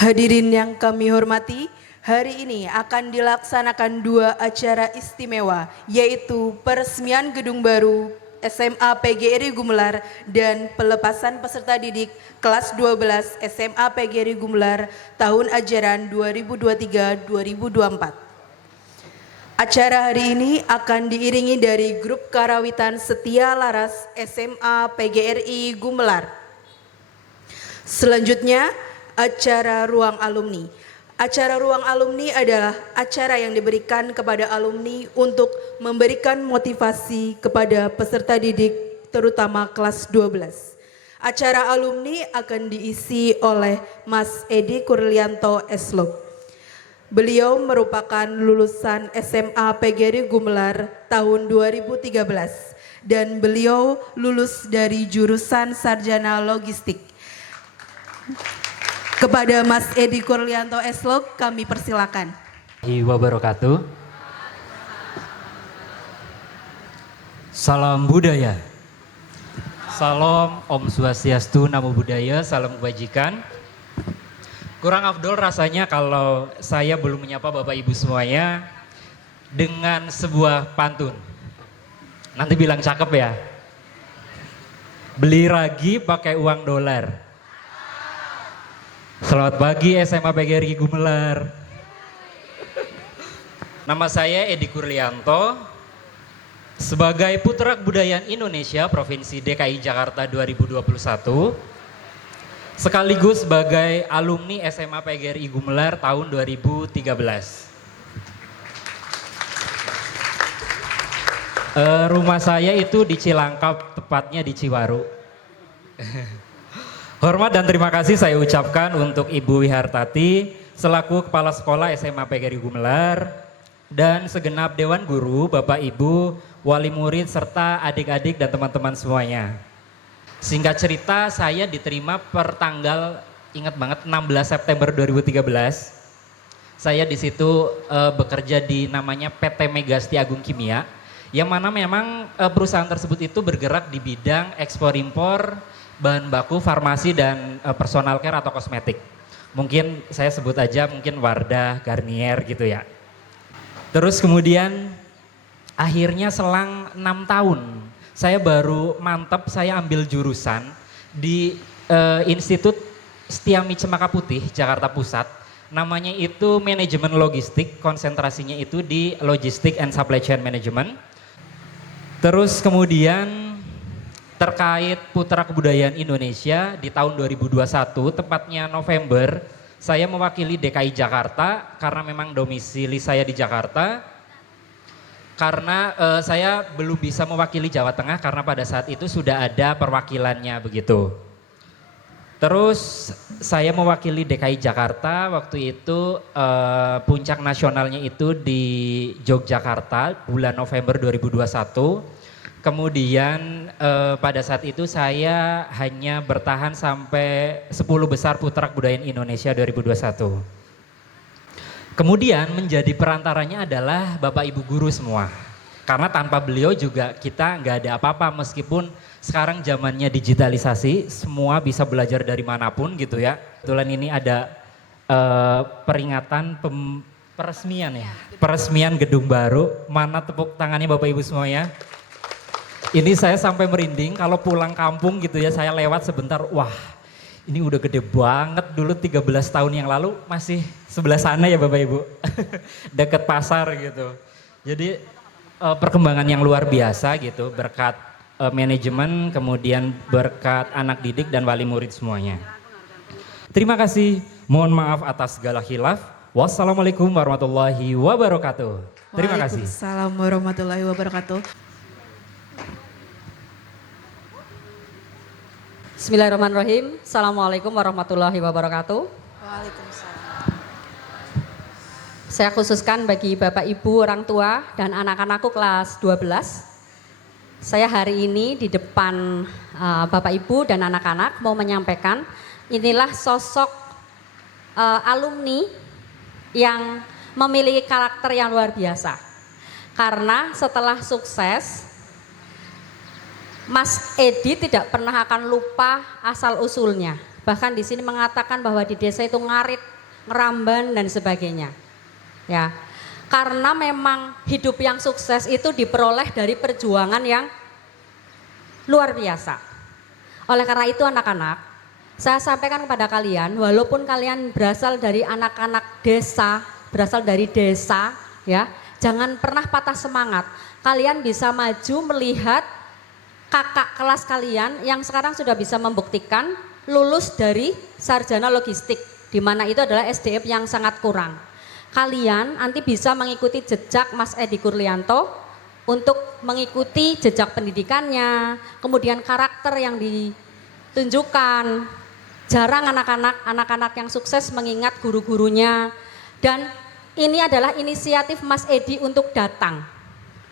Hadirin yang kami hormati, hari ini akan dilaksanakan dua acara istimewa, yaitu peresmian gedung baru SMA PGRI Gumelar dan pelepasan peserta didik kelas 12 SMA PGRI Gumelar tahun ajaran 2023-2024. Acara hari ini akan diiringi dari grup karawitan Setia Laras SMA PGRI Gumelar. Selanjutnya, acara Ruang Alumni. Acara Ruang Alumni adalah acara yang diberikan kepada alumni untuk memberikan motivasi kepada peserta didik terutama kelas 12. Acara alumni akan diisi oleh Mas Edi Kurlianto Eslog. Beliau merupakan lulusan SMA PGRI Gumelar tahun 2013 dan beliau lulus dari jurusan Sarjana Logistik. Kepada Mas Edi Kurlianto Eslog kami persilakan. Wabarakatuh. Salam budaya. Salam Om Swastiastu, Namo Buddhaya, salam kebajikan. Kurang afdol rasanya kalau saya belum menyapa Bapak Ibu semuanya dengan sebuah pantun. Nanti bilang cakep ya. Beli ragi pakai uang dolar. Selamat pagi SMA PGRI Gumelar. Nama saya Edi Kurlianto. Sebagai Putra Kebudayaan Indonesia Provinsi DKI Jakarta 2021. Sekaligus sebagai alumni SMA PGRI Gumelar tahun 2013. Rumah saya itu di Cilangkap, tepatnya di Ciwaru. Hormat dan terima kasih saya ucapkan untuk Ibu Wihartati selaku Kepala Sekolah SMA PGRI Gumelar dan segenap Dewan Guru, Bapak Ibu, wali murid serta adik-adik dan teman-teman semuanya. Singkat cerita, saya diterima per tanggal, ingat banget, 16 September 2013. Saya di situ bekerja di namanya PT Megasti Agung Kimia, yang mana memang perusahaan tersebut itu bergerak di bidang ekspor impor bahan baku farmasi dan personal care atau kosmetik. Mungkin saya sebut aja mungkin Wardah, Garnier gitu ya. Terus kemudian akhirnya selang 6 tahun saya baru mantap, saya ambil jurusan di Institut Setiami Cempaka Putih, Jakarta Pusat. Namanya itu manajemen logistik, konsentrasinya itu di logistik and supply chain management. Terus kemudian terkait Putra Kebudayaan Indonesia di tahun 2021, tepatnya November, saya mewakili DKI Jakarta karena memang domisili saya di Jakarta. Karena saya belum bisa mewakili Jawa Tengah karena pada saat itu sudah ada perwakilannya begitu. Terus saya mewakili DKI Jakarta waktu itu puncak nasionalnya itu di Yogyakarta bulan November 2021. Kemudian pada saat itu saya hanya bertahan sampai 10 besar Putra Kebudayaan Indonesia 2021. Kemudian menjadi perantaranya adalah Bapak Ibu guru semua. Karena tanpa beliau juga kita nggak ada apa-apa, meskipun sekarang zamannya digitalisasi, semua bisa belajar dari manapun gitu ya. Kebetulan ini ada peringatan peresmian ya. Peresmian gedung baru, mana tepuk tangannya Bapak Ibu semuanya. Ini saya sampai merinding kalau pulang kampung gitu ya, saya lewat sebentar, wah ini udah gede banget, dulu 13 tahun yang lalu masih sebelah sana ya Bapak Ibu, deket pasar gitu. Jadi perkembangan yang luar biasa gitu, berkat manajemen, kemudian berkat anak didik dan wali murid semuanya. Terima kasih, mohon maaf atas segala khilaf. Wassalamualaikum warahmatullahi wabarakatuh. Terima kasih. Waalaikumsalam warahmatullahi wabarakatuh. Bismillahirrahmanirrahim. Assalamualaikum warahmatullahi wabarakatuh. Waalaikumsalam. Saya khususkan bagi Bapak Ibu orang tua dan anak-anakku kelas 12. Saya hari ini di depan Bapak Ibu dan anak-anak mau menyampaikan inilah sosok alumni yang memiliki karakter yang luar biasa. Karena setelah sukses, Mas Edi tidak pernah akan lupa asal usulnya. Bahkan di sini mengatakan bahwa di desa itu ngarit, ngeramban dan sebagainya. Ya. Karena memang hidup yang sukses itu diperoleh dari perjuangan yang luar biasa. Oleh karena itu anak-anak, saya sampaikan kepada kalian, walaupun kalian berasal dari anak-anak desa, berasal dari desa, ya, jangan pernah patah semangat. Kalian bisa maju melihat kakak kelas kalian yang sekarang sudah bisa membuktikan lulus dari sarjana logistik, di mana itu adalah SDM yang sangat kurang. Kalian nanti bisa mengikuti jejak Mas Edi Kurlianto untuk mengikuti jejak pendidikannya, kemudian karakter yang ditunjukkan. Jarang anak-anak yang sukses mengingat guru-gurunya, dan ini adalah inisiatif Mas Edi untuk datang.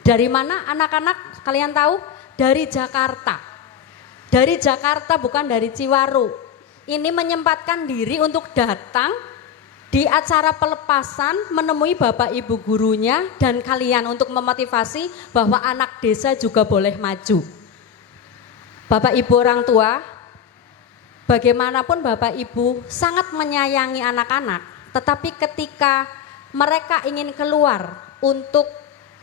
Dari mana anak-anak kalian tahu? Dari Jakarta. Dari Jakarta, bukan dari Ciwaru. Ini menyempatkan diri untuk datang di acara pelepasan, menemui Bapak Ibu gurunya dan kalian untuk memotivasi bahwa anak desa juga boleh maju. Bapak Ibu orang tua, bagaimanapun Bapak Ibu sangat menyayangi anak-anak, tetapi ketika mereka ingin keluar untuk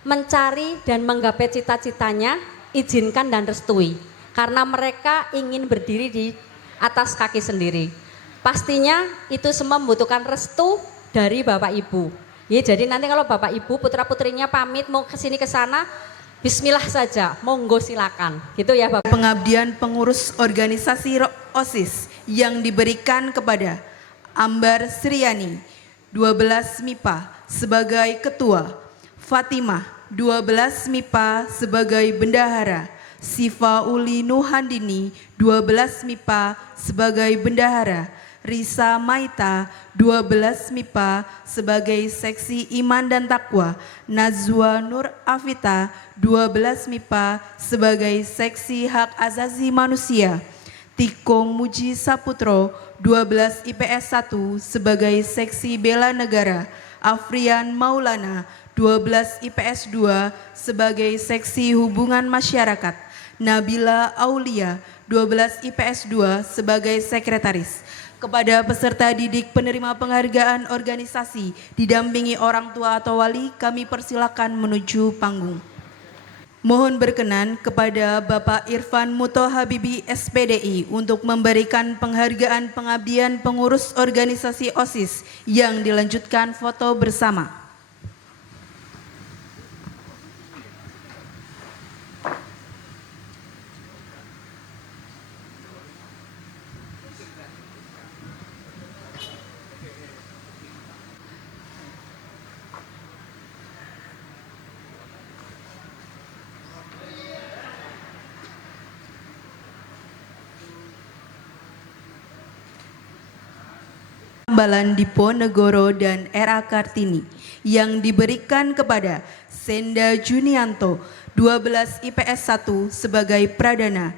mencari dan menggapai cita-citanya, izinkan dan restui. Karena mereka ingin berdiri di atas kaki sendiri. Pastinya itu semua membutuhkan restu dari Bapak Ibu. Ya, jadi nanti kalau Bapak Ibu putra-putrinya pamit mau kesini ke sana, bismillah saja, monggo silakan. Gitu ya Bapak. Pengabdian pengurus organisasi OSIS yang diberikan kepada Ambar Sriani 12 MIPA sebagai ketua, Fatimah 12 MIPA sebagai bendahara, Sifa Uli Nuhandini 12 MIPA sebagai bendahara, Risa Maita 12 MIPA sebagai seksi iman dan takwa, Nazwa Nur Afita 12 MIPA sebagai seksi hak asasi manusia, Tiko Muji Saputro 12 IPS 1 sebagai seksi bela negara, Afrian Maulana 12 IPS 2 sebagai seksi hubungan masyarakat, Nabila Aulia 12 IPS 2 sebagai sekretaris. Kepada peserta didik penerima penghargaan organisasi didampingi orang tua atau wali, kami persilakan menuju panggung. Mohon berkenan kepada Bapak Irfan Muto Habibi SPDI untuk memberikan penghargaan pengabdian pengurus organisasi OSIS yang dilanjutkan foto bersama. Ambalan Diponegoro dan RA Kartini yang diberikan kepada Senda Junianto 12 IPS 1 sebagai pradana,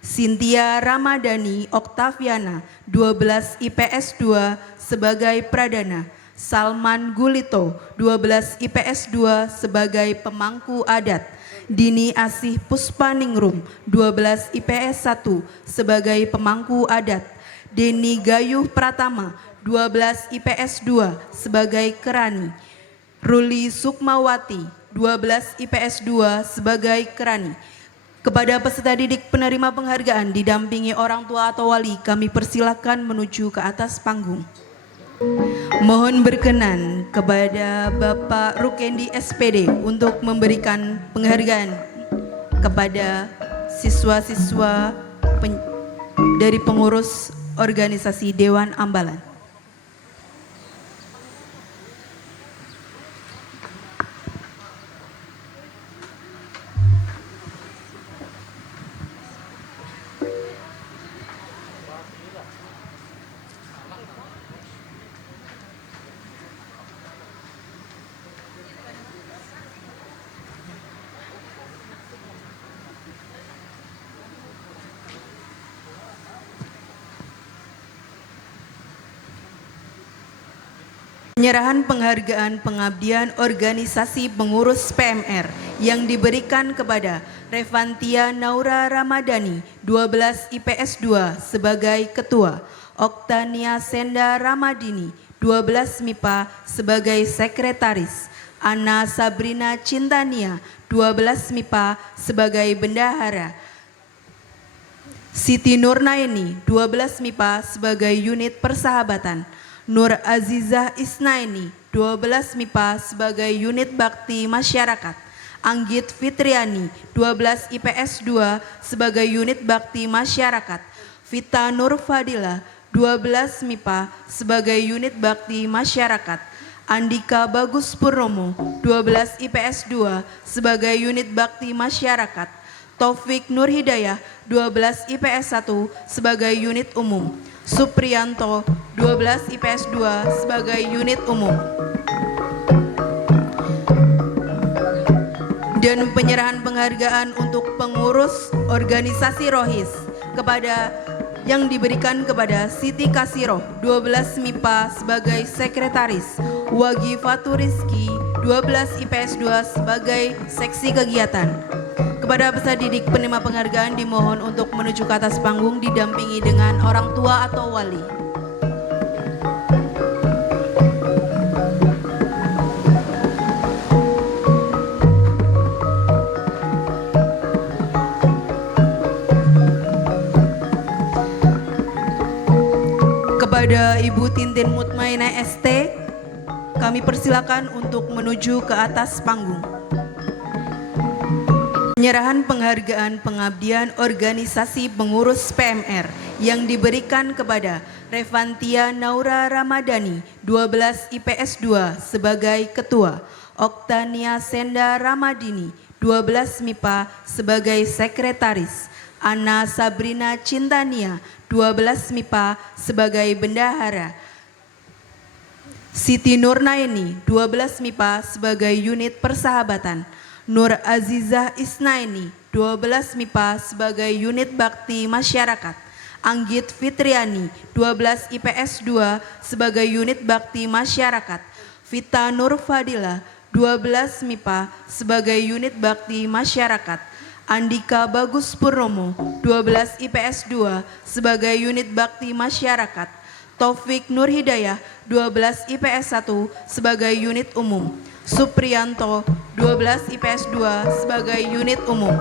Cynthia Ramadhani Oktaviana 12 IPS 2 sebagai pradana, Salman Gulito 12 IPS 2 sebagai pemangku adat, Dini Asih Puspaningrum 12 IPS 1 sebagai pemangku adat, Deni Gayuh Pratama 12 IPS 2 sebagai kerani, Ruli Sukmawati 12 IPS 2 sebagai kerani. Kepada peserta didik penerima penghargaan didampingi orang tua atau wali, kami persilakan menuju ke atas panggung. Mohon berkenan kepada Bapak Rukendi SPD untuk memberikan penghargaan kepada siswa-siswa dari pengurus organisasi Dewan Ambalan. Penyerahan penghargaan pengabdian organisasi pengurus PMR yang diberikan kepada Revantia Naura Ramadhani 12 IPS 2 sebagai Ketua, Oktania Senda Ramadini 12 MIPA sebagai Sekretaris, Ana Sabrina Cintania 12 MIPA sebagai Bendahara, Siti Nurnaini 12 MIPA sebagai Unit Persahabatan, Nur Azizah Isnaini 12 MIPA sebagai Unit Bakti Masyarakat, Anggit Fitriani 12 IPS 2 sebagai Unit Bakti Masyarakat, Vita Nur Fadila 12 MIPA sebagai Unit Bakti Masyarakat, Andika Bagus Purnomo 12 IPS 2 sebagai Unit Bakti Masyarakat, Taufik Nur Hidayah 12 IPS 1 sebagai Unit Umum, Supriyanto 12 IPS 2 sebagai Unit Umum. Dan penyerahan penghargaan untuk pengurus organisasi Rohis kepada yang diberikan kepada Siti Kasiro 12 MIPA sebagai Sekretaris, Wagi Faturiski 12 IPS 2 sebagai Seksi Kegiatan. Kepada peserta didik penerima penghargaan dimohon untuk menuju ke atas panggung didampingi dengan orang tua atau wali. Kepada Ibu Tintin Mutmainah ST, kami persilakan untuk menuju ke atas panggung. Penyerahan penghargaan pengabdian organisasi pengurus PMR yang diberikan kepada Revantia Naura Ramadhani 12 IPS 2 sebagai Ketua, Oktania Senda Ramadini 12 MIPA sebagai Sekretaris, Ana Sabrina Cintania 12 MIPA sebagai Bendahara, Siti Nurnaini 12 MIPA sebagai Unit Persahabatan, Nur Azizah Isnaini 12 MIPA sebagai Unit Bakti Masyarakat, Anggit Fitriani 12 IPS 2 sebagai Unit Bakti Masyarakat, Vita Nur Fadila 12 MIPA sebagai Unit Bakti Masyarakat, Andika Bagus Purnomo 12 IPS 2 sebagai Unit Bakti Masyarakat, Taufik Nur Hidayah 12 IPS 1 sebagai Unit Umum, Supriyanto 12 IPS 2 sebagai Unit Umum.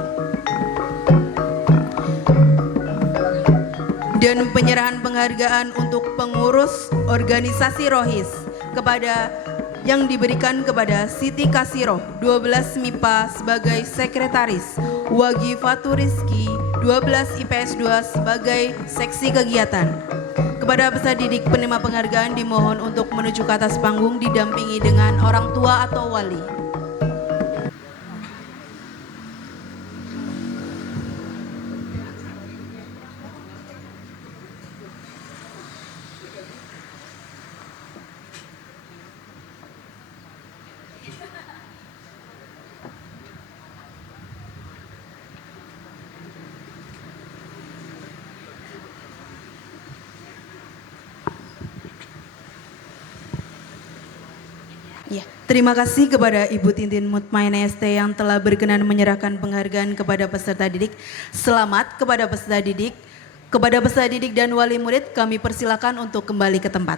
Dan penyerahan penghargaan untuk pengurus organisasi Rohis kepada yang diberikan kepada Siti Kasiro 12 MIPA sebagai Sekretaris, Wagi Faturiski 12 IPS 2 sebagai Seksi Kegiatan. Kepada peserta didik penerima penghargaan dimohon untuk menuju ke atas panggung didampingi dengan orang tua atau wali. Ya, terima kasih kepada Ibu Tintin Mutmainah ST yang telah berkenan menyerahkan penghargaan kepada peserta didik. Selamat kepada peserta didik. Kepada peserta didik dan wali murid kami persilakan untuk kembali ke tempat.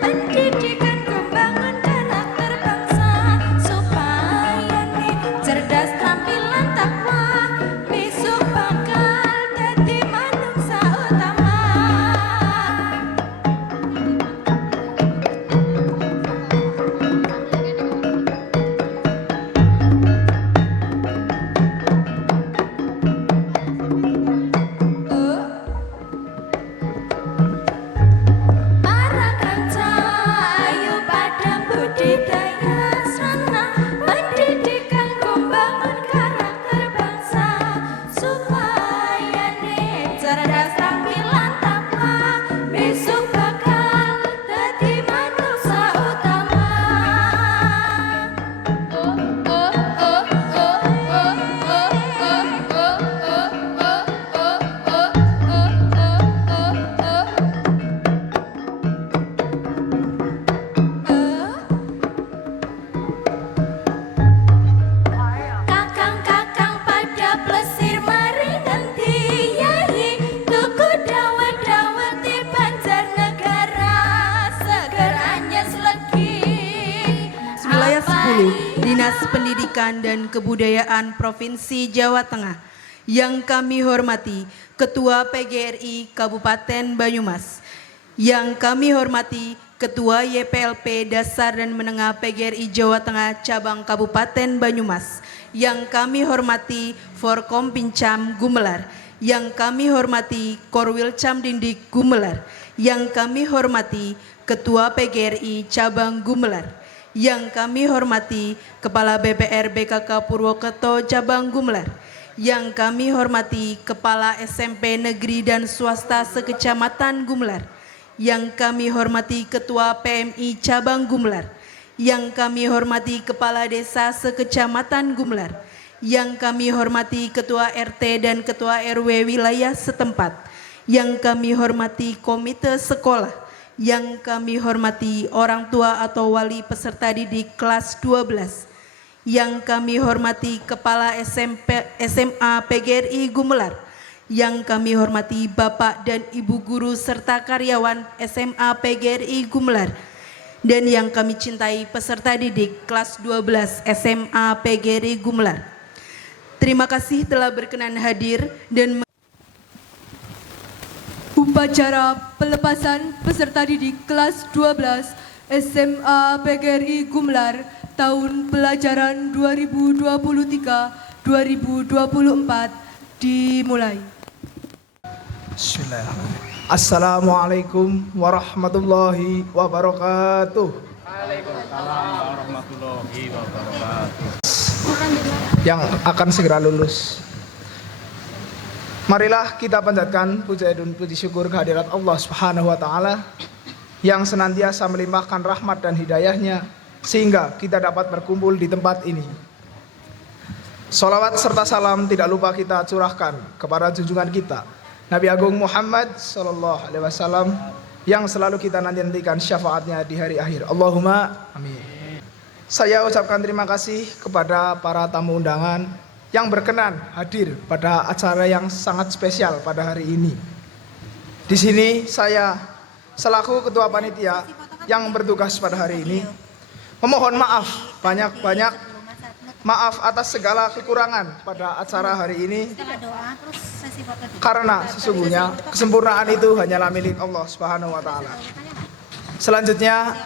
Pendidikan membangun karakter bangsa supaya cerdas tampilan takwa besok bakal jadi manusia utama. Dinas Pendidikan dan Kebudayaan Provinsi Jawa Tengah. Yang kami hormati Ketua PGRI Kabupaten Banyumas. Yang kami hormati Ketua YPLP Dasar dan Menengah PGRI Jawa Tengah Cabang Kabupaten Banyumas. Yang kami hormati Forkom Pincam Gumelar. Yang kami hormati Korwilcam Dindik Gumelar. Yang kami hormati Ketua PGRI Cabang Gumelar. Yang kami hormati Kepala BPR BKK Purwokerto Cabang Gumelar. Yang kami hormati Kepala SMP Negeri dan Swasta Sekecamatan Gumelar. Yang kami hormati Ketua PMI Cabang Gumelar. Yang kami hormati Kepala Desa Sekecamatan Gumelar. Yang kami hormati Ketua RT dan Ketua RW wilayah setempat. Yang kami hormati Komite Sekolah. Yang kami hormati orang tua atau wali peserta didik kelas 12. Yang kami hormati Kepala SMA PGRI Gumelar. Yang kami hormati Bapak dan Ibu guru serta karyawan SMA PGRI Gumelar. Dan yang kami cintai peserta didik kelas 12 SMA PGRI Gumelar. Terima kasih telah berkenan hadir dan upacara pelepasan peserta didik kelas 12 SMA PGRI Gumelar tahun pelajaran 2023-2024 dimulai. Bismillahirrahmanirrahim. Assalamualaikum warahmatullahi wabarakatuh. Waalaikumsalam warahmatullahi wabarakatuh. Yang akan segera lulus, marilah kita panjatkan puja dan puji syukur kehadirat Allah Subhanahu wa taala yang senantiasa melimpahkan rahmat dan hidayahnya sehingga kita dapat berkumpul di tempat ini. Salawat serta salam tidak lupa kita curahkan kepada junjungan kita Nabi Agung Muhammad sallallahu alaihi wasallam yang selalu kita nantikan syafaatnya di hari akhir. Allahumma amin. Saya ucapkan terima kasih kepada para tamu undangan yang berkenan hadir pada acara yang sangat spesial pada hari ini. Di sini saya selaku ketua panitia yang bertugas pada hari ini memohon maaf banyak-banyak maaf atas segala kekurangan pada acara hari ini, karena sesungguhnya kesempurnaan itu hanyalah milik Allah Subhanahu wa taala. Selanjutnya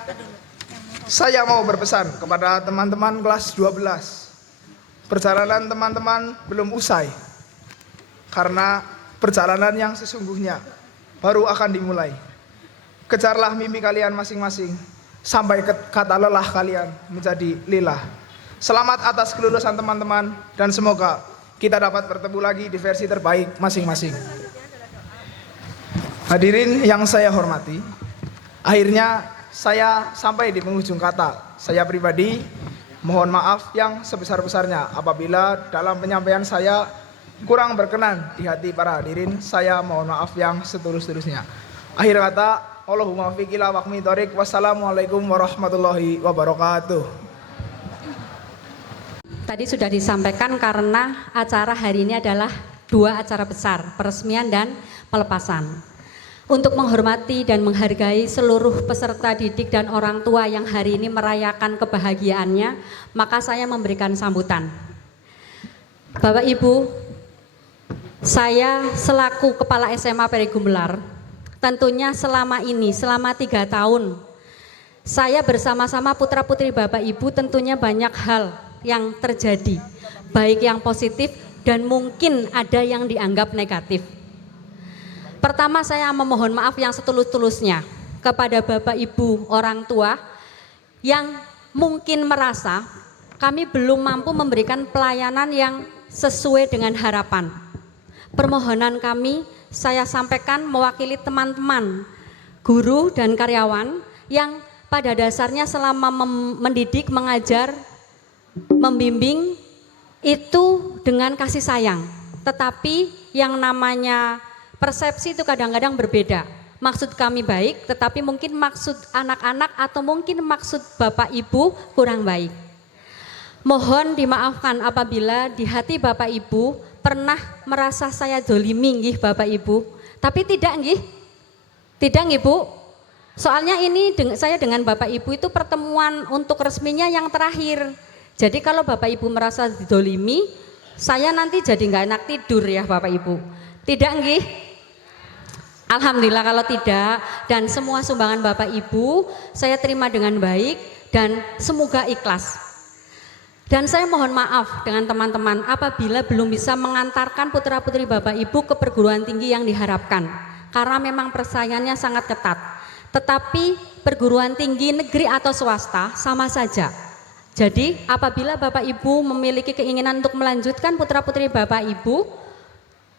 saya mau berpesan kepada teman-teman kelas 12. Perjalanan teman-teman belum usai, karena perjalanan yang sesungguhnya baru akan dimulai. Kejarlah mimpi kalian masing-masing sampai kata lelah kalian menjadi lilah. Selamat atas kelulusan teman-teman dan semoga kita dapat bertemu lagi di versi terbaik masing-masing. Hadirin yang saya hormati, akhirnya saya sampai di penghujung kata. Saya pribadi mohon maaf yang sebesar-besarnya apabila dalam penyampaian saya kurang berkenan di hati para hadirin. Saya mohon maaf yang setulus-tulusnya. Akhir kata, Allahumma fiq ila waqmi thoriq. Wassalamualaikum warahmatullahi wabarakatuh. Tadi sudah disampaikan karena acara hari ini adalah dua acara besar, peresmian dan pelepasan. Untuk menghormati dan menghargai seluruh peserta didik dan orang tua yang hari ini merayakan kebahagiaannya, maka saya memberikan sambutan. Bapak Ibu, saya selaku Kepala SMA PGRI Gumelar, tentunya selama 3 tahun, saya bersama-sama putra-putri Bapak Ibu tentunya banyak hal yang terjadi, baik yang positif dan mungkin ada yang dianggap negatif. Pertama, saya memohon maaf yang setulus-tulusnya kepada Bapak Ibu orang tua yang mungkin merasa kami belum mampu memberikan pelayanan yang sesuai dengan harapan. Permohonan kami saya sampaikan mewakili teman-teman guru dan karyawan yang pada dasarnya selama mendidik, mengajar, membimbing itu dengan kasih sayang. Tetapi yang namanya persepsi itu kadang-kadang berbeda. Maksud kami baik, tetapi mungkin maksud anak-anak atau mungkin maksud Bapak Ibu kurang baik. Mohon dimaafkan apabila di hati Bapak Ibu pernah merasa saya dolimi nggih Bapak Ibu. Tapi tidak nggih. Tidak nggih Bu. Soalnya ini saya dengan Bapak Ibu itu pertemuan untuk resminya yang terakhir. Jadi kalau Bapak Ibu merasa didolimi, saya nanti jadi nggak enak tidur ya Bapak Ibu. Tidak nggih? Alhamdulillah kalau tidak, dan semua sumbangan Bapak Ibu saya terima dengan baik dan semoga ikhlas. Dan saya mohon maaf dengan teman-teman apabila belum bisa mengantarkan putra-putri Bapak Ibu ke perguruan tinggi yang diharapkan, karena memang persaingannya sangat ketat. Tetapi perguruan tinggi negeri atau swasta sama saja. Jadi apabila Bapak Ibu memiliki keinginan untuk melanjutkan putra-putri Bapak Ibu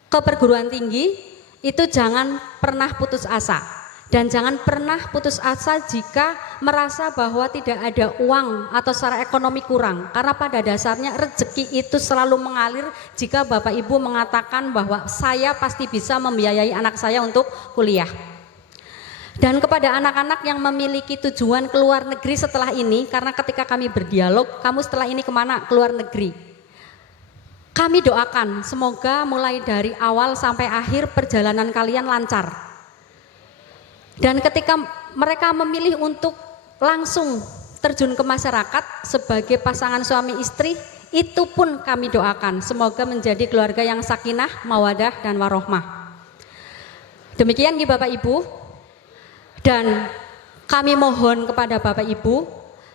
ke perguruan tinggi, itu jangan pernah putus asa. Dan jangan pernah putus asa jika merasa bahwa tidak ada uang atau secara ekonomi kurang. Karena pada dasarnya rezeki itu selalu mengalir jika Bapak Ibu mengatakan bahwa saya pasti bisa membiayai anak saya untuk kuliah. Dan kepada anak-anak yang memiliki tujuan ke luar negeri setelah ini, karena ketika kami berdialog, kamu setelah ini kemana? Ke luar negeri. Kami doakan semoga mulai dari awal sampai akhir perjalanan kalian lancar. Dan ketika mereka memilih untuk langsung terjun ke masyarakat sebagai pasangan suami istri, itu pun kami doakan semoga menjadi keluarga yang sakinah, mawadah, dan warohmah. Demikian Bapak Ibu. Dan kami mohon kepada Bapak Ibu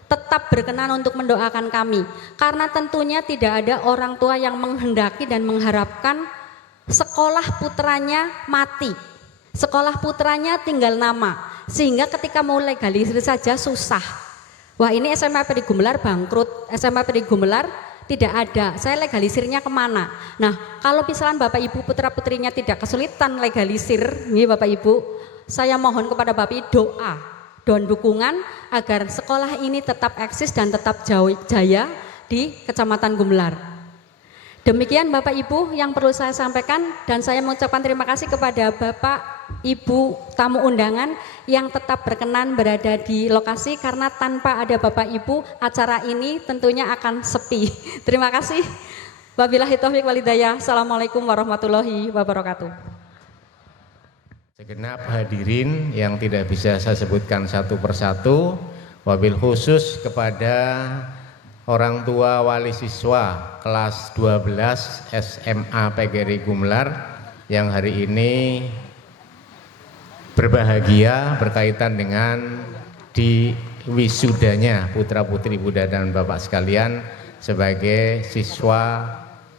tetap berkenan untuk mendoakan kami, karena tentunya tidak ada orang tua yang menghendaki dan mengharapkan sekolah putranya mati, sekolah putranya tinggal nama, sehingga ketika mau legalisir saja susah. Wah, ini SMA Peri Gumelar bangkrut, SMA Peri Gumelar tidak ada, saya legalisirnya kemana? Nah, kalau misalnya Bapak Ibu putra-putrinya tidak kesulitan legalisir, nih Bapak Ibu, saya mohon kepada Bapak Ibu doa dan dukungan agar sekolah ini tetap eksis dan tetap jaya di Kecamatan Gumelar. Demikian Bapak Ibu yang perlu saya sampaikan, dan saya mengucapkan terima kasih kepada Bapak Ibu tamu undangan yang tetap berkenan berada di lokasi, karena tanpa ada Bapak Ibu acara ini tentunya akan sepi. Terima kasih. Wabillahi taufiq walhidayah. Assalamualaikum warahmatullahi wabarakatuh. Segenap hadirin yang tidak bisa saya sebutkan satu persatu, wabil khusus kepada orang tua wali siswa kelas 12 SMA PGRI Gumelar yang hari ini berbahagia berkaitan dengan di wisudanya putra-putri Bunda dan Bapak sekalian sebagai siswa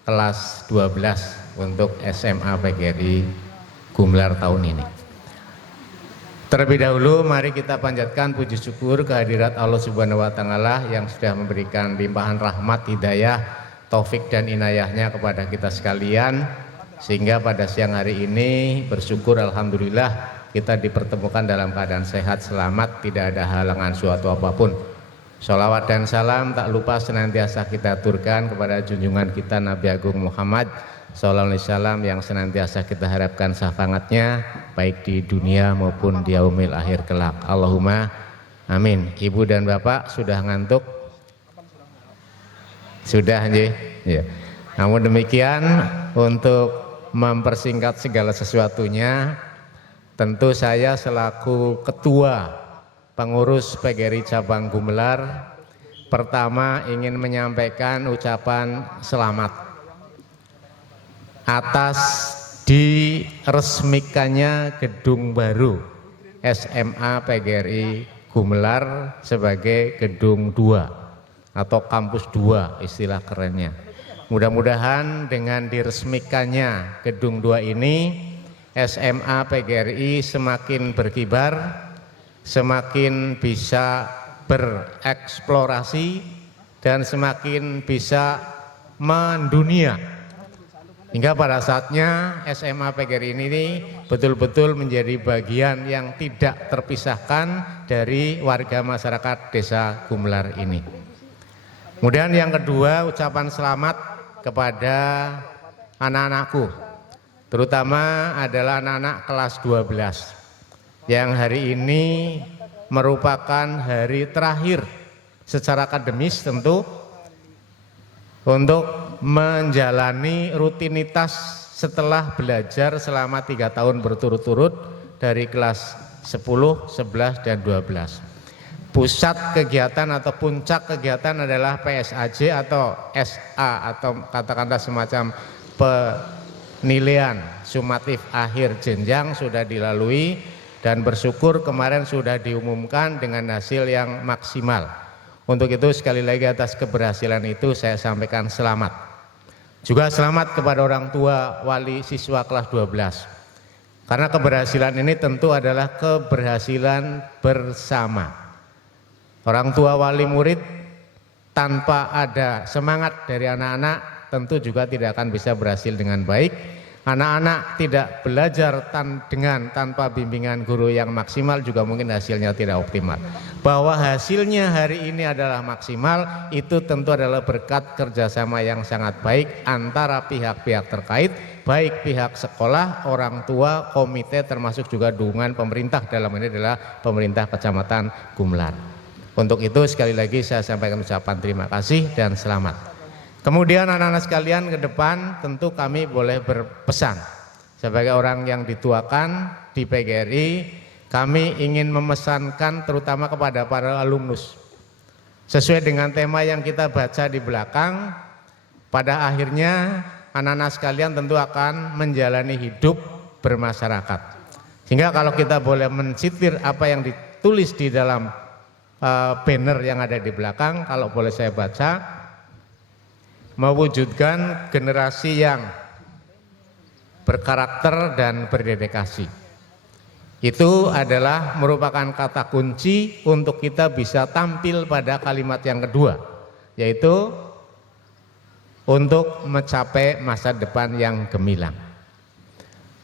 kelas 12 untuk SMA PGRI Gumelar tahun ini. Terlebih dahulu mari kita panjatkan puji syukur kehadirat Allah Subhanahu wa taala yang sudah memberikan limpahan rahmat, hidayah, taufik dan inayahnya kepada kita sekalian, sehingga pada siang hari ini bersyukur alhamdulillah kita dipertemukan dalam keadaan sehat, selamat, tidak ada halangan suatu apapun. Sholawat dan salam tak lupa senantiasa kita aturkan kepada junjungan kita Nabi Agung Muhammad Sallallahu Alaihi Wasallam yang senantiasa kita harapkan syafaatnya baik di dunia maupun di yaumil akhir kelak. Allahumma amin. Ibu dan Bapak sudah ngantuk? Sudah nggih? Ya. Namun demikian, untuk mempersingkat segala sesuatunya, tentu saya selaku ketua pengurus PGRI Cabang Gumelar pertama ingin menyampaikan ucapan selamat atas diresmikannya gedung baru SMA PGRI Gumelar sebagai gedung 2 atau kampus 2 istilah kerennya. Mudah-mudahan dengan diresmikannya gedung 2 ini SMA PGRI semakin berkibar, semakin bisa bereksplorasi dan semakin bisa mendunia. Hingga pada saatnya SMA PGRI ini betul-betul menjadi bagian yang tidak terpisahkan dari warga masyarakat Desa Gumelar ini. Kemudian yang kedua, ucapan selamat kepada anak-anakku, terutama adalah anak-anak kelas 12 yang hari ini merupakan hari terakhir secara akademis tentu untuk menjalani rutinitas setelah belajar selama 3 tahun berturut-turut dari kelas 10, 11, dan 12. pusat kegiatan atau puncak kegiatan adalah PSAJ atau SA atau katakanlah semacam penilaian sumatif akhir jenjang sudah dilalui, dan bersyukur kemarin sudah diumumkan dengan hasil yang maksimal. Untuk itu sekali lagi atas keberhasilan itu saya sampaikan selamat. Juga selamat kepada orang tua wali siswa kelas 12. Karena keberhasilan ini tentu adalah keberhasilan bersama. Orang tua wali murid tanpa ada semangat dari anak-anak tentu juga tidak akan bisa berhasil dengan baik. Anak-anak tidak belajar tanpa bimbingan guru yang maksimal juga mungkin hasilnya tidak optimal. Bahwa hasilnya hari ini adalah maksimal itu tentu adalah berkat kerjasama yang sangat baik antara pihak-pihak terkait, baik pihak sekolah, orang tua, komite, termasuk juga dukungan pemerintah, dalam ini adalah pemerintah Kecamatan Gumelar. Untuk itu sekali lagi saya sampaikan ucapan terima kasih dan selamat. Kemudian anak-anak sekalian, ke depan tentu kami boleh berpesan sebagai orang yang dituakan di PGRI, kami ingin memesankan terutama kepada para alumnus sesuai dengan tema yang kita baca di belakang. Pada akhirnya anak-anak sekalian tentu akan menjalani hidup bermasyarakat, sehingga kalau kita boleh mensitir apa yang ditulis di dalam banner yang ada di belakang, kalau boleh saya baca, mewujudkan generasi yang berkarakter dan berdedikasi. Itu adalah merupakan kata kunci untuk kita bisa tampil pada kalimat yang kedua, yaitu untuk mencapai masa depan yang gemilang.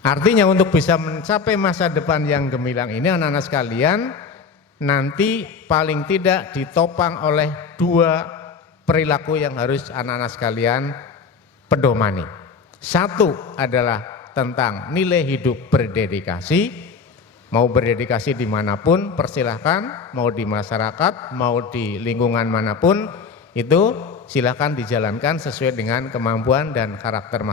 Artinya untuk bisa mencapai masa depan yang gemilang ini, anak-anak sekalian, nanti paling tidak ditopang oleh dua perilaku yang harus anak-anak sekalian pedomani. Satu adalah tentang nilai hidup berdedikasi. Mau berdedikasi dimanapun persilahkan, mau di masyarakat, mau di lingkungan manapun, itu silahkan dijalankan sesuai dengan kemampuan dan karakter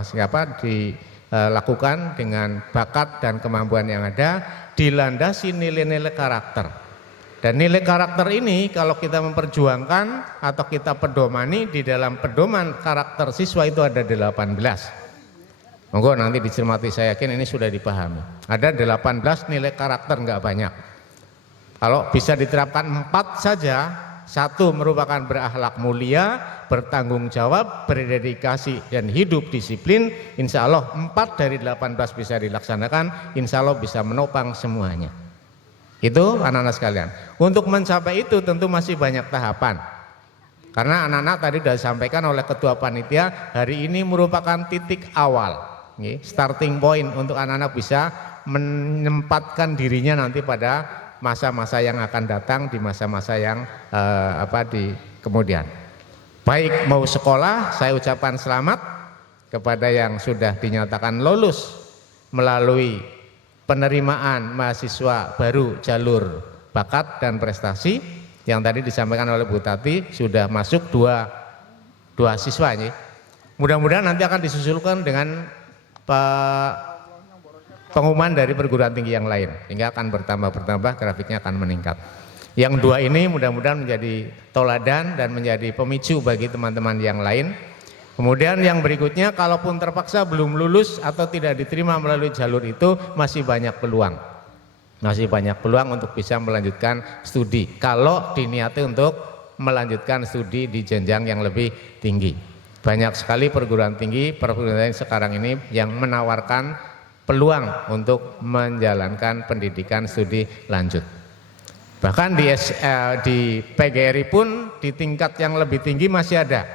dilakukan dengan bakat dan kemampuan yang ada, dilandasi nilai-nilai karakter. Dan nilai karakter ini kalau kita memperjuangkan atau kita pedomani, di dalam pedoman karakter siswa itu ada 18. Monggo nanti dicermati, saya yakin ini sudah dipahami. Ada 18 nilai karakter, enggak banyak. Kalau bisa diterapkan 4 saja, 1 merupakan berakhlak mulia, bertanggung jawab, berdedikasi dan hidup disiplin, insya Allah 4 dari 18 bisa dilaksanakan, insya Allah bisa menopang semuanya. Itu anak-anak sekalian. Untuk mencapai itu tentu masih banyak tahapan. Karena anak-anak tadi sudah disampaikan oleh ketua panitia, hari ini merupakan titik awal, starting point untuk anak-anak bisa menempatkan dirinya nanti pada masa-masa yang akan datang, di masa-masa yang di kemudian. Baik mau sekolah, saya ucapkan selamat kepada yang sudah dinyatakan lulus melalui penerimaan mahasiswa baru jalur bakat dan prestasi yang tadi disampaikan oleh Bu Tati, sudah masuk dua siswa ini. Mudah-mudahan nanti akan disusulkan dengan pengumuman dari perguruan tinggi yang lain, sehingga akan bertambah, grafiknya akan meningkat. Yang 2 ini mudah-mudahan menjadi toladan dan menjadi pemicu bagi teman-teman yang lain. Kemudian yang berikutnya, kalaupun terpaksa belum lulus atau tidak diterima melalui jalur itu, masih banyak peluang. Masih banyak peluang untuk bisa melanjutkan studi, kalau diniati untuk melanjutkan studi di jenjang yang lebih tinggi. Banyak sekali perguruan tinggi sekarang ini yang menawarkan peluang untuk menjalankan pendidikan studi lanjut. Bahkan di PGRI pun di tingkat yang lebih tinggi masih ada.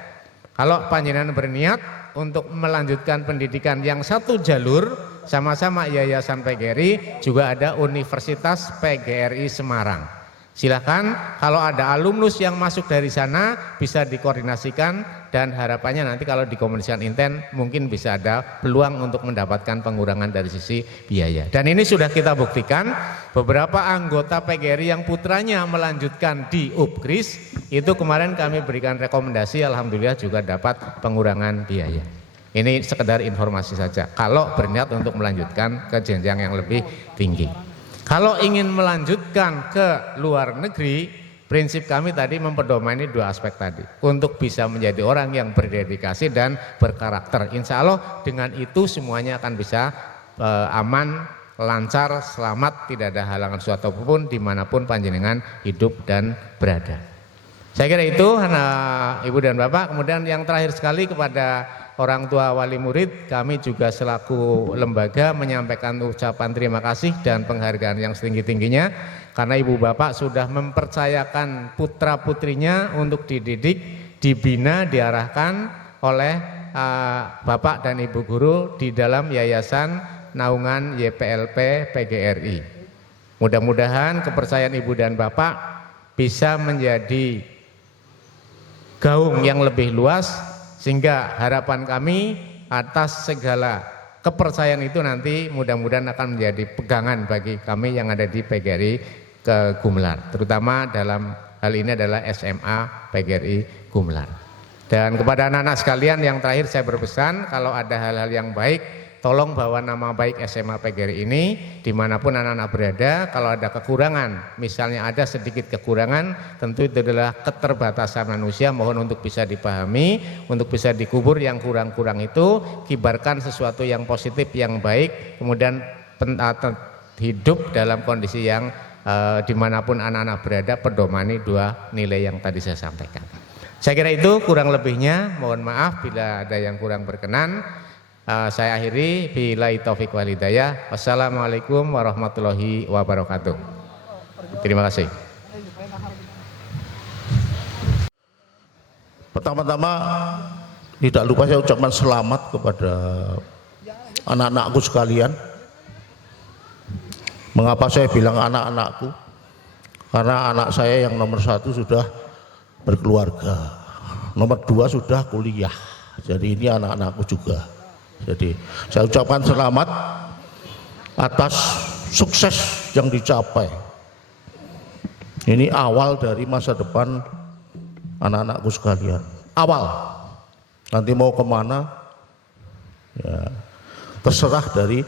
Kalau panjenengan berniat untuk melanjutkan pendidikan yang satu jalur, sama-sama Yayasan PGRI, juga ada Universitas PGRI Semarang. Silakan kalau ada alumnus yang masuk dari sana bisa dikoordinasikan, dan harapannya nanti kalau dikomunikasikan intent mungkin bisa ada peluang untuk mendapatkan pengurangan dari sisi biaya. Dan ini sudah kita buktikan, beberapa anggota PGRI yang putranya melanjutkan di UPGRIS itu kemarin kami berikan rekomendasi, alhamdulillah juga dapat pengurangan biaya. Ini sekedar informasi saja kalau berniat untuk melanjutkan ke jenjang yang lebih tinggi. Kalau ingin melanjutkan ke luar negeri, prinsip kami tadi mempedomani dua aspek tadi. Untuk bisa menjadi orang yang berdedikasi dan berkarakter. Insya Allah dengan itu semuanya akan bisa aman, lancar, selamat, tidak ada halangan suatu apapun dimanapun panjenengan hidup dan berada. Saya kira itu Ibu dan Bapak. Kemudian yang terakhir sekali kepada orang tua wali murid, kami juga selaku lembaga menyampaikan ucapan terima kasih dan penghargaan yang setinggi-tingginya karena Ibu Bapak sudah mempercayakan putra-putrinya untuk dididik, dibina, diarahkan oleh Bapak dan Ibu guru di dalam Yayasan Naungan YPLP PGRI. Mudah-mudahan kepercayaan Ibu dan Bapak bisa menjadi gaung yang lebih luas sehingga harapan kami atas segala kepercayaan itu nanti mudah-mudahan akan menjadi pegangan bagi kami yang ada di PGRI ke Gumelar, terutama dalam hal ini adalah SMA PGRI Gumelar. Dan kepada anak-anak sekalian yang terakhir saya berpesan, kalau ada hal-hal yang baik tolong bawa nama baik SMA PGRI ini dimanapun anak-anak berada. Kalau ada kekurangan, misalnya ada sedikit kekurangan, tentu itu adalah keterbatasan manusia, mohon untuk bisa dipahami, untuk bisa dikubur yang kurang-kurang itu, kibarkan sesuatu yang positif, yang baik, kemudian hidup dalam kondisi yang dimanapun anak-anak berada, pedomani dua nilai yang tadi saya sampaikan. Saya kira itu kurang lebihnya, mohon maaf bila ada yang kurang berkenan. Saya akhiri billahi taufik wal hidayah. Wassalamualaikum warahmatullahi wabarakatuh. Terima kasih. Pertama-tama tidak lupa saya ucapkan selamat kepada anak-anakku sekalian. Mengapa saya bilang anak-anakku? Karena anak saya yang nomor 1 sudah berkeluarga, nomor 2 sudah kuliah. Jadi ini anak-anakku juga. Jadi saya ucapkan selamat atas sukses yang dicapai. Ini awal dari masa depan anak-anakku sekalian. Awal. Nanti mau kemana? Ya, terserah dari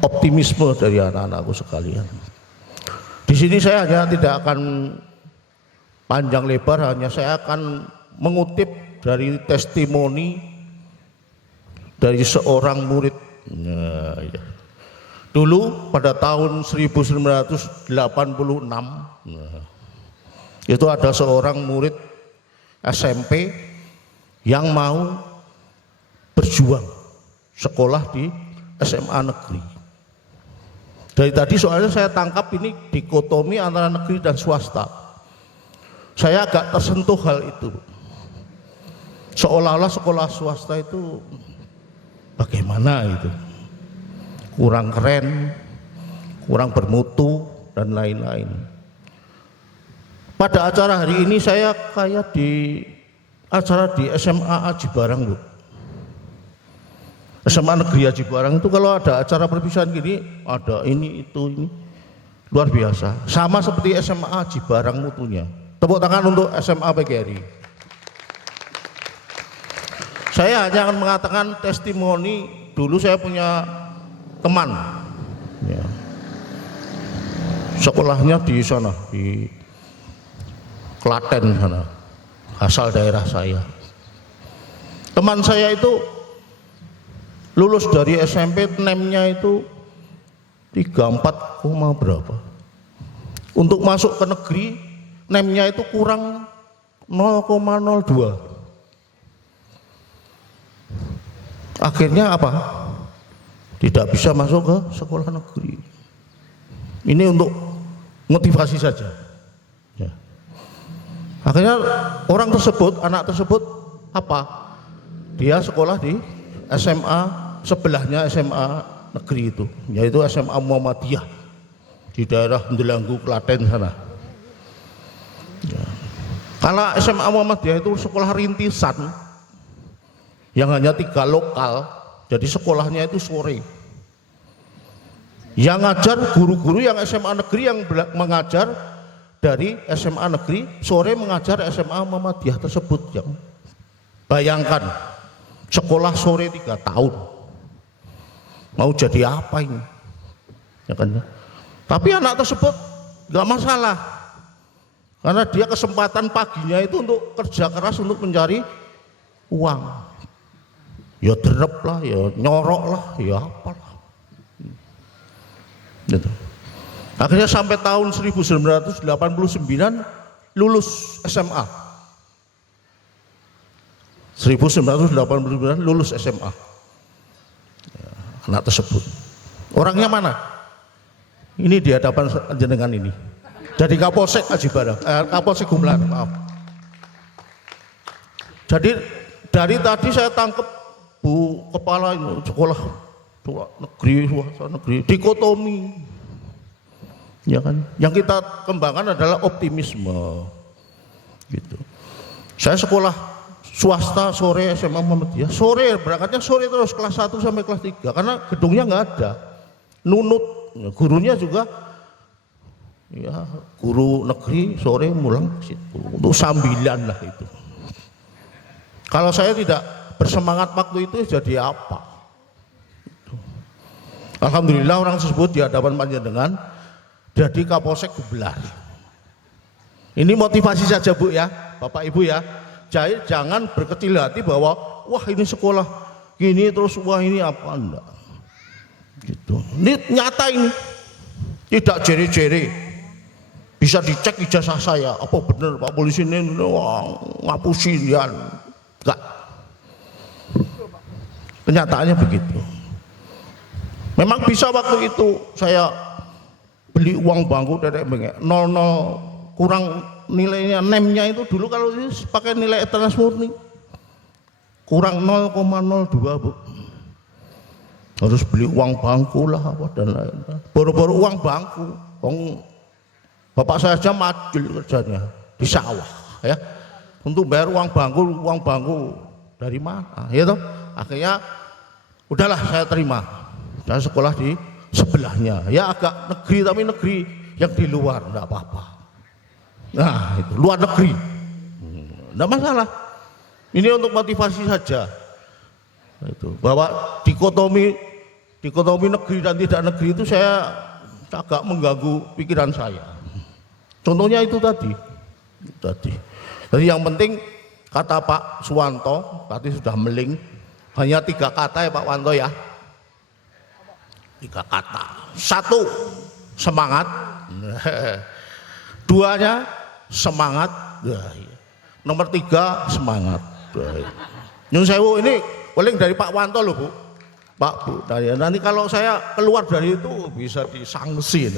optimisme dari anak-anakku sekalian. Di sini saya hanya tidak akan panjang lebar, hanya saya akan mengutip dari testimoni dari seorang murid. Nah, ya. Dulu pada tahun 1986, itu ada seorang murid SMP yang mau berjuang sekolah di SMA negeri. Dari tadi soalnya saya tangkap ini dikotomi antara negeri dan swasta. Saya agak tersentuh hal itu. Seolah-olah sekolah swasta itu bagaimana itu, kurang keren, kurang bermutu dan lain-lain. Pada acara hari ini saya kayak di acara di SMA Aji Barang, Bu. SMA Negeri Aji Barang itu kalau ada acara perpisahan gini, ada ini itu ini luar biasa. Sama seperti SMA Aji Barang mutunya. Tepuk tangan untuk SMA PGRI. Saya hanya akan mengatakan testimoni. Dulu saya punya teman, ya. Sekolahnya di sana, di Klaten sana, asal daerah saya. Teman saya itu lulus dari SMP, NEM-nya itu 34, berapa. Untuk masuk ke negeri, NEM-nya itu kurang 0,02. Akhirnya apa? Tidak bisa masuk ke sekolah negeri. Ini untuk motivasi saja. Ya. Akhirnya orang tersebut, anak tersebut apa? Dia sekolah di SMA sebelahnya SMA negeri itu, yaitu SMA Muhammadiyah di daerah Delanggu, Klaten sana. Ya. Kalau SMA Muhammadiyah itu sekolah rintisan yang hanya 3 lokal, jadi sekolahnya itu sore. Yang ngajar guru-guru yang SMA negeri yang mengajar dari SMA negeri, sore mengajar SMA Muhammadiyah tersebut. Yang bayangkan sekolah sore 3 tahun, mau jadi apa ini? Ya kan? Tapi anak tersebut nggak masalah. Karena dia kesempatan paginya itu untuk kerja keras untuk mencari uang. Ya derep lah, ya nyorok lah, ya apalah. Gitu. Akhirnya sampai tahun 1989 lulus SMA. 1989 lulus SMA. Ya, anak tersebut. Orangnya mana? Ini di hadapan jenengan ini. Jadi Kapolsek Aji Barang, Kapolsek Gumelar, maaf. Jadi dari tadi saya tangkap Bu Kepala sekolah negeri, swasta negeri, dikotomi. Ya kan? Yang kita kembangkan adalah optimisme. Gitu. Saya sekolah swasta sore SMA Muhammadiyah, sore berangkatnya sore terus kelas 1 sampai kelas 3 karena gedungnya nggak ada. Nunut, gurunya juga ya guru negeri sore pulang ke situ untuk sambilan lah itu. Kalau saya tidak bersemangat waktu itu jadi apa? Gitu. Alhamdulillah orang tersebut di hadapan panjenengan jadi Kapolsek Gumelar. Ini motivasi saja Bu ya, Bapak Ibu ya. Jadi jangan berkecil hati bahwa wah ini sekolah gini terus wah ini apa, enggak. Gitu. Ini nyata ini. Tidak jere-jere. Bisa dicek ijazah saya, apa benar Pak polisi ini wah, ngapusin ya. Enggak. Kenyataannya begitu. Memang bisa waktu itu saya beli uang bangku dari 00 kurang nilainya, nemnya itu dulu kalau ini pakai nilai etanas murni kurang 0,02 Bu, harus beli uang bangku lah apa dan lain-lain. Baru-baru uang bangku, bapak saya aja majul kerjanya di sawah ya, untuk bayar uang bangku dari mana ya toh. Akhirnya udahlah saya terima, saya sekolah di sebelahnya ya, agak negeri tapi negeri yang di luar enggak apa-apa. Nah itu luar negeri enggak masalah, ini untuk motivasi saja itu, bahwa dikotomi negeri dan tidak negeri itu saya agak mengganggu pikiran saya. Contohnya itu tadi. Jadi yang penting kata Pak Suwanto tadi sudah meling, hanya 3 kata ya Pak Wanto ya, 3 kata. 1 semangat, 2-nya semangat, nomor 3 semangat. Nyun sewu ini paling dari Pak Wanto loh Bu, Pak Bu. Nanti kalau saya keluar dari itu bisa disangsi.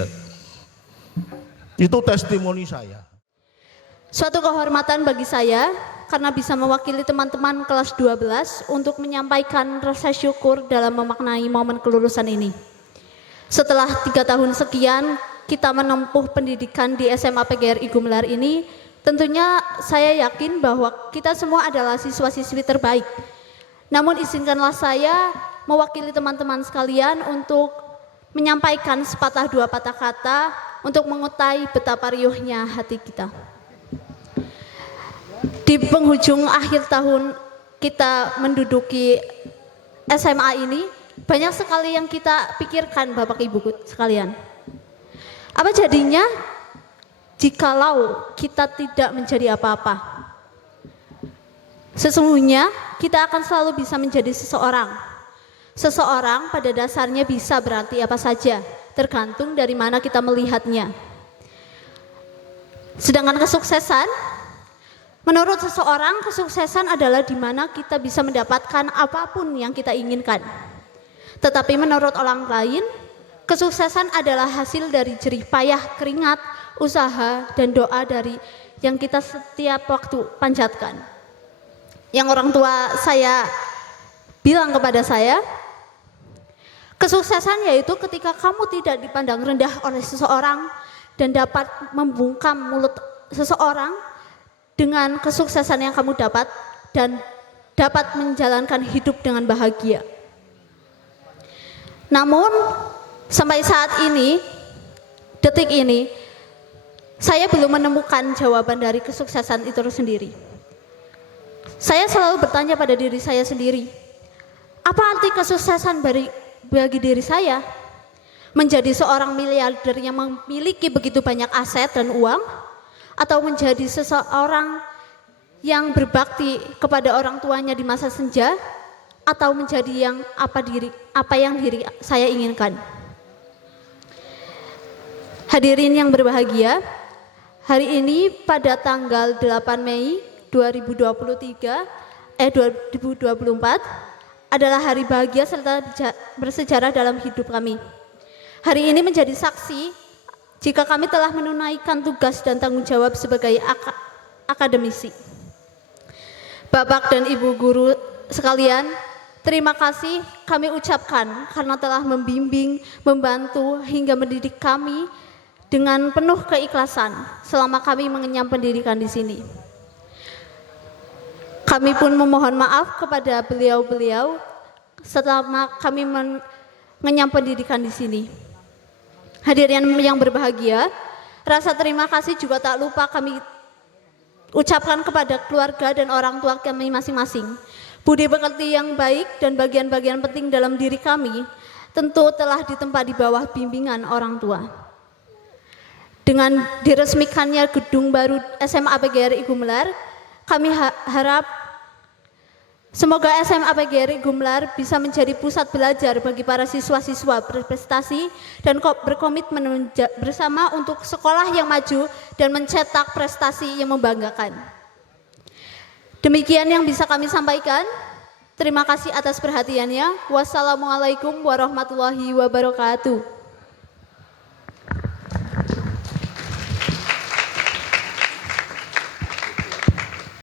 Itu testimoni saya. Suatu kehormatan bagi saya karena bisa mewakili teman-teman kelas 12 untuk menyampaikan rasa syukur dalam memaknai momen kelulusan ini. Setelah 3 tahun sekian kita menempuh pendidikan di SMA PGRI Gumelar ini, tentunya saya yakin bahwa kita semua adalah siswa-siswi terbaik. Namun izinkanlah saya mewakili teman-teman sekalian untuk menyampaikan sepatah 2 patah kata untuk mengutai betapa riuhnya hati kita. Di penghujung akhir tahun kita menduduki SMA ini, banyak sekali yang kita pikirkan Bapak Ibu sekalian. Apa jadinya jikalau kita tidak menjadi apa-apa? Sesungguhnya kita akan selalu bisa menjadi seseorang. Seseorang pada dasarnya bisa berarti apa saja, tergantung dari mana kita melihatnya. Sedangkan kesuksesan, menurut seseorang kesuksesan adalah di mana kita bisa mendapatkan apapun yang kita inginkan. Tetapi menurut orang lain, kesuksesan adalah hasil dari jerih payah, keringat, usaha, dan doa dari yang kita setiap waktu panjatkan. Yang orang tua saya bilang kepada saya, kesuksesan yaitu ketika kamu tidak dipandang rendah oleh seseorang dan dapat membungkam mulut seseorang dengan kesuksesan yang kamu dapat dan dapat menjalankan hidup dengan bahagia. Namun sampai saat ini, detik ini, saya belum menemukan jawaban dari kesuksesan itu sendiri. Saya selalu bertanya pada diri saya sendiri, apa arti kesuksesan bagi diri saya? menjadi seorang miliarder yang memiliki begitu banyak aset dan uang, atau menjadi seseorang yang berbakti kepada orang tuanya di masa senja, atau menjadi yang apa yang diri saya inginkan. Hadirin yang berbahagia, hari ini pada tanggal 8 Mei 2024 adalah hari bahagia serta bersejarah dalam hidup kami. Hari ini menjadi saksi jika kami telah menunaikan tugas dan tanggung jawab sebagai akademisi. Bapak dan Ibu guru sekalian, terima kasih kami ucapkan karena telah membimbing, membantu hingga mendidik kami dengan penuh keikhlasan selama kami mengenyam pendidikan di sini. Kami pun memohon maaf kepada beliau-beliau selama kami mengenyam pendidikan di sini. Hadirin yang berbahagia, rasa terima kasih juga tak lupa kami ucapkan kepada keluarga dan orang tua kami masing-masing. Budi pekerti yang baik dan bagian-bagian penting dalam diri kami tentu telah ditempa di bawah bimbingan orang tua. Dengan diresmikannya gedung baru SMA PGRI Gumelar, kami harap semoga SMA PGRI Gumelar bisa menjadi pusat belajar bagi para siswa-siswa berprestasi dan berkomitmen bersama untuk sekolah yang maju dan mencetak prestasi yang membanggakan. Demikian yang bisa kami sampaikan. Terima kasih atas perhatiannya. Wassalamualaikum warahmatullahi wabarakatuh.